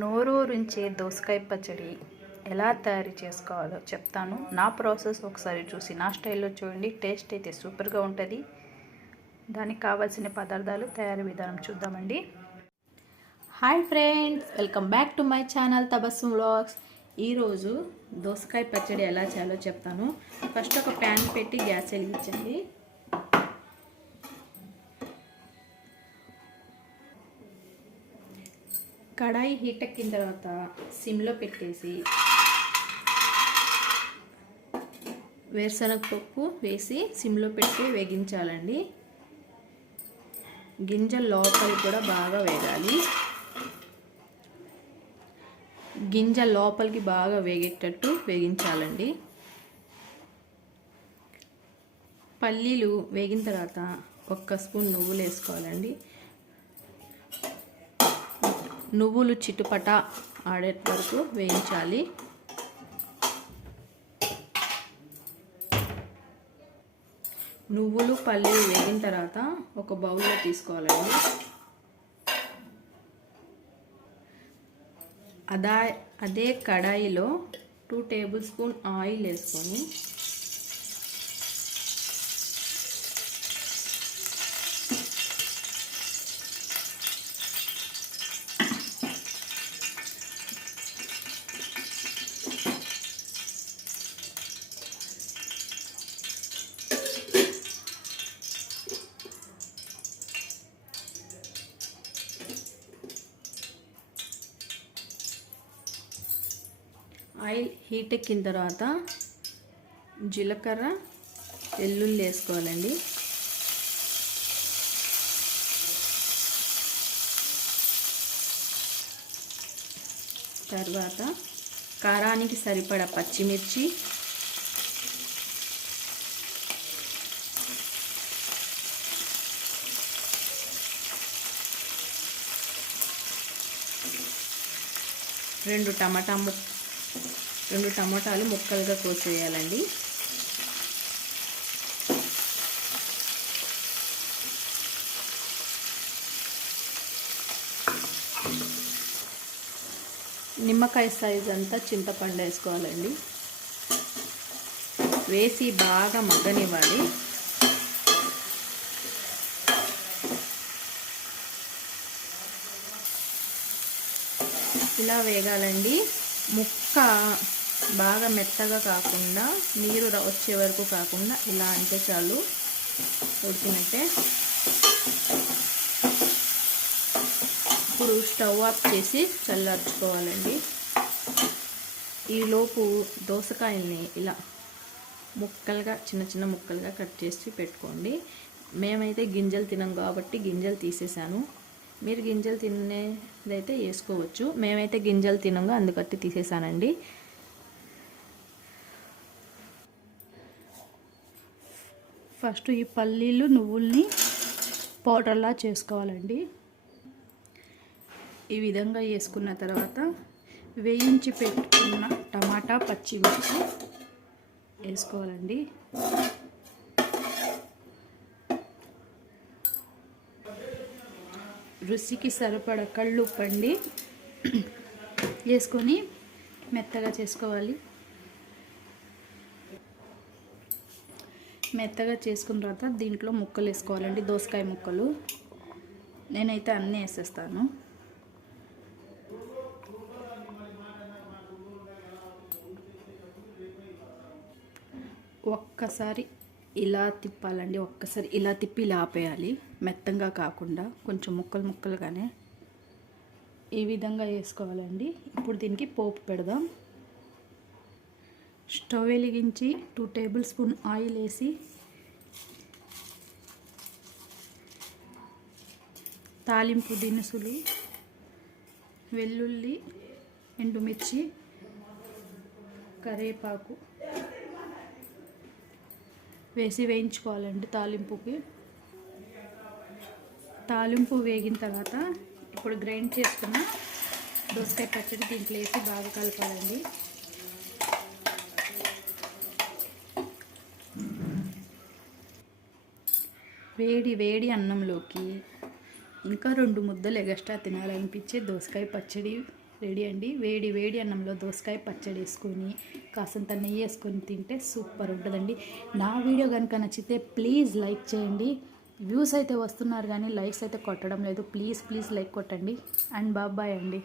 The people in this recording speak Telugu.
నోరూరించే దోసకాయ పచ్చడి ఎలా తయారు చేసుకోవాలో చెప్తాను. నా ప్రాసెస్ ఒకసారి చూసి నా స్టైల్లో చూడండి. టేస్ట్ అయితే సూపర్గా ఉంటుంది. దానికి కావాల్సిన పదార్థాలు, తయారీ విధానం చూద్దామండి. Hi friends, welcome back to my channel Tabassum vlogs. ఈరోజు దోసకాయ పచ్చడి ఎలా చేయాలో చెప్తాను. ఫస్ట్ ఒక ప్యాన్ పెట్టి గ్యాస్ వెలిగించండి. కడాయి హీట్ ఎక్కిన తర్వాత సిమ్లో పెట్టేసి వేరుశనగపప్పు వేసి సిమ్లో పెట్టి వేగించాలండి. గింజలు లోపలికి కూడా బాగా వేగాలి. గింజ లోపలికి బాగా వేగేటట్టు వేగించాలండి. పల్లీలు వేగిన తర్వాత 1 స్పూన్ నువ్వులు వేసుకోవాలండి. నువ్వులు చిటుపట ఆడే వరకు వేయించాలి. నువ్వులు పల్లీలు వేగిన తర్వాత ఒక బౌల్లో తీసుకోవాలండి. అదే కడాయిలో 2 టేబుల్ స్పూన్ ఆయిల్ వేసుకొని ఆయిల్ హీట్ ఎక్కిన తర్వాత జీలకర్ర, వెల్లుల్లి వేసుకోవాలండి. తర్వాత కారానికి సరిపడా పచ్చిమిర్చి, రెండు టమాటాలు ముక్కలుగా కోసేయాలండి. నిమ్మకాయ సైజ్ అంతా చింతపండు వేసుకోవాలండి. వేసి బాగా మగ్గనివ్వాలి. ఇలా వేగాలండి. ముక్క బాగా మెత్తగా కాకుండా, నీరు వచ్చే వరకు కాకుండా ఇలా అంటే చాలు, ఉడికినట్టే. ఇప్పుడు స్టవ్ ఆఫ్ చేసి చల్లార్చుకోవాలండి. ఈలోపు దోసకాయల్ని ఇలా ముక్కలుగా చిన్న చిన్న ముక్కలుగా కట్ చేసి పెట్టుకోండి. మేమైతే గింజలు తినం కాబట్టి గింజలు తీసేసాను. మీరు గింజలు తినేదైతే వేసుకోవచ్చు. మేమైతే గింజలు తినంగా అందుకట్టి తీసేసానండి. ఫస్ట్ ఈ పల్లీలు నువ్వుల్ని పౌడర్లా చేసుకోవాలండి. ఈ విధంగా వేసుకున్న తర్వాత వేయించి పెట్టుకున్న టమాటా, పచ్చిమిర్చి వేసుకోవాలండి. రుచికి సరిపడా కళ్ళుప్పండి వేసుకొని మెత్తగా చేసుకోవాలి. మెత్తగా చేసుకున్న తర్వాత దీంట్లో ముక్కలు వేసుకోవాలండి. దోసకాయ ముక్కలు నేనైతే అన్నీ వేసేస్తాను. ఒక్కసారి ఇలా తిప్పాలండి. ఒక్కసారి ఇలా తిప్పి ఇలా ఆపేయాలి. మెత్తంగా కాకుండా కొంచెం ముక్కలు ముక్కలుగానే ఈ విధంగా వేసుకోవాలండి. ఇప్పుడు దీనికి పోపు పెడదాం. స్టవ్ వెలిగించి 2 టేబుల్ స్పూన్ ఆయిల్ వేసి తాలింపు దినుసులు, వెల్లుల్లి, ఎండుమిర్చి, కరివేపాకు వేసి వేయించుకోవాలండి. తాలింపు వేగిన తర్వాత ఇప్పుడు గ్రైండ్ చేసుకున్న దోసకాయ పచ్చడి దీంట్లో వేసి బాగా కలపాలండి. వేడి వేడి అన్నంలోకి ఇంకా 2 ముద్దలు ఎగస్ట్రా తినాలనిపించే దోసకాయ పచ్చడి రెడీ అండి. వేడి వేడి అన్నంలో దోసకాయ పచ్చడి వేసుకొని కాసంత నెయ్యి వేసుకొని తింటే సూపర్ ఉంటుందండి. నా వీడియో కనుక నచ్చితే ప్లీజ్ లైక్ చేయండి. వ్యూస్ అయితే వస్తున్నారు కానీ లైక్స్ అయితే కొట్టడం లేదు. ప్లీజ్ లైక్ కొట్టండి. అండ్ బాబాయ్ అండి.